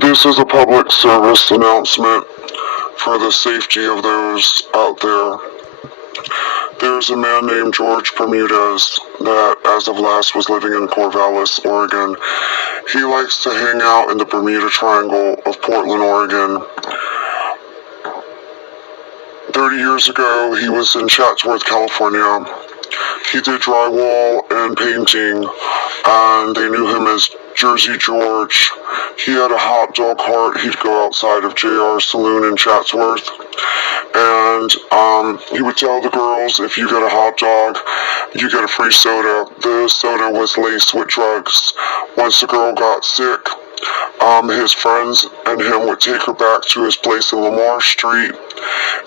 This is a public service announcement for the safety of those out there. There's a man named George Bermudez that, as of last, was living in Corvallis, Oregon. He likes to hang out in the Bermuda Triangle of Portland, Oregon. 30 years ago, he was in Chatsworth, California. He did drywall and painting, and they knew him as Jersey George. He had a hot dog cart. He'd go outside of JR Saloon in Chatsworth, and he would tell the girls, if you get a hot dog, you get a free soda. The soda was laced with drugs. Once the girl got sick, his friends and him would take her back to his place in Lamar Street,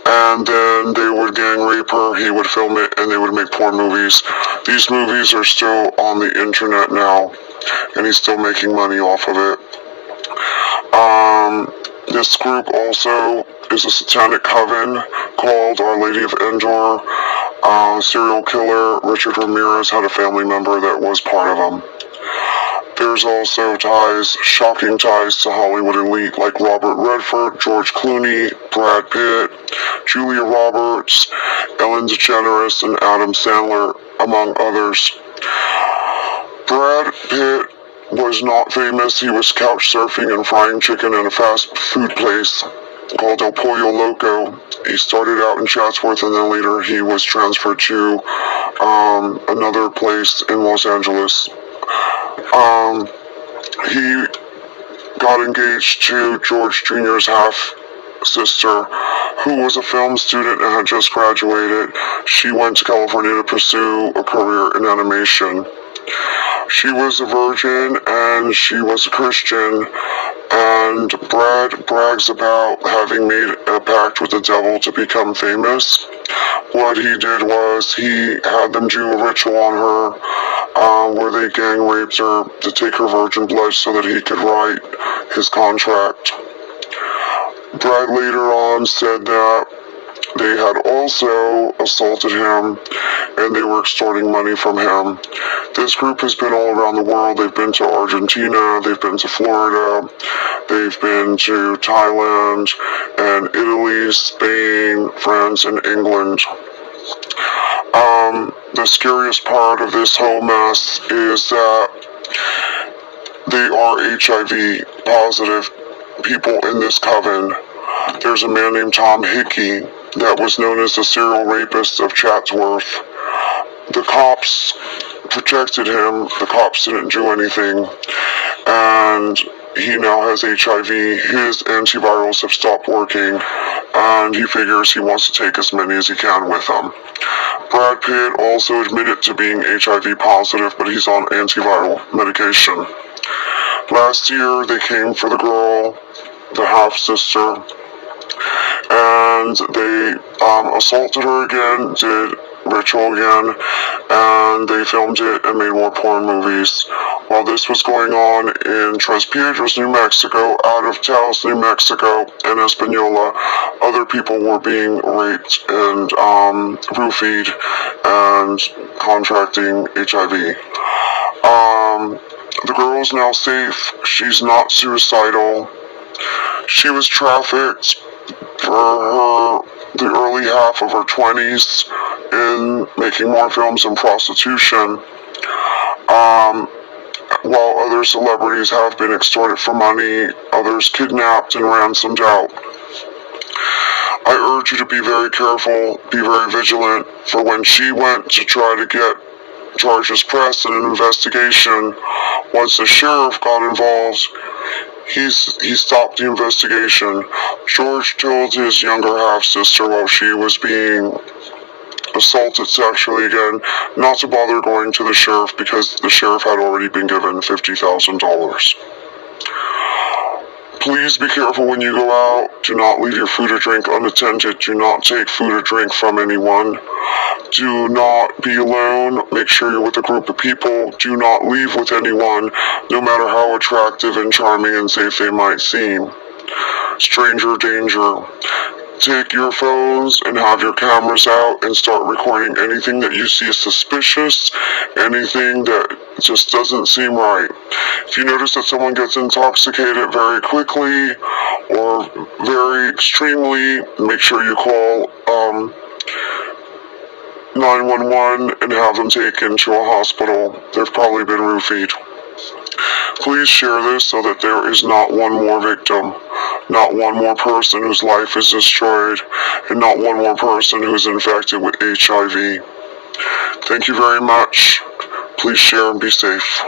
and then they would gang rape her. He would film it, and they would make porn movies. These movies are still on the internet now, and he's still making money off of it. This group also is a satanic coven called Our Lady of Endor. Serial killer Richard Ramirez had a family member that was part of them. There's also ties, shocking ties to Hollywood elite like Robert Redford, George Clooney, Brad Pitt, Julia Roberts, Ellen DeGeneres, and Adam Sandler, among others. Brad Pitt was not famous. He was couch surfing and frying chicken in a fast food place called El Pollo Loco. He started out in Chatsworth, and then later he was transferred to another place in Los Angeles. He got engaged to George Jr.'s half-sister, who was a film student and had just graduated. She went to California to pursue a career in animation. She was a virgin, and she was a Christian, and Brad brags about having made a pact with the devil to become famous. What he did was he had them do a ritual on her where they gang raped her to take her virgin blood so that he could write his contract. Brad later on said that they had also assaulted him and they were extorting money from him. This group has been all around the world. They've been to Argentina, they've been to Florida, they've been to Thailand and Italy, Spain, France, and England. The scariest part of this whole mess is that they are HIV positive people in this coven. There's a man named Tom Hickey that was known as the serial rapist of Chatsworth. The cops protected him. The cops didn't do anything. And he now has HIV. His antivirals have stopped working, and he figures he wants to take as many as he can with him. Brad Pitt also admitted to being HIV positive, but he's on antiviral medication. Last year, they came for the girl, the half-sister, and they assaulted her again, did ritual again, and they filmed it and made more porn movies. While this was going on in Tres Piedras, New Mexico, out of Taos, New Mexico, and Espanola, other people were being raped and roofied and contracting HIV. The girl is now safe. She's not suicidal. She was trafficked for the early half of her 20s in making more films and prostitution, while other celebrities have been extorted for money, others kidnapped and ransomed out. I urge you to be very careful, be very vigilant, for when she went to try to get charges pressed in an investigation, once the sheriff got involved, he stopped the investigation. George told his younger half-sister while she was being assaulted sexually again not to bother going to the sheriff because the sheriff had already been given $50,000. Please be careful when you go out. Do not leave your food or drink unattended. Do not take food or drink from anyone. Do not be alone. Make sure you're with a group of people. Do not leave with anyone, no matter how attractive and charming and safe they might seem. Stranger danger. take your phones and have your cameras out and start recording anything that you see suspicious, anything that just doesn't seem right. If you notice that someone gets intoxicated very quickly or very extremely, make sure you call 911 and have them taken to a hospital. They've probably been roofied. Please share this so that there is not one more victim, not one more person whose life is destroyed, and not one more person who is infected with HIV. Thank you very much. Please share and be safe.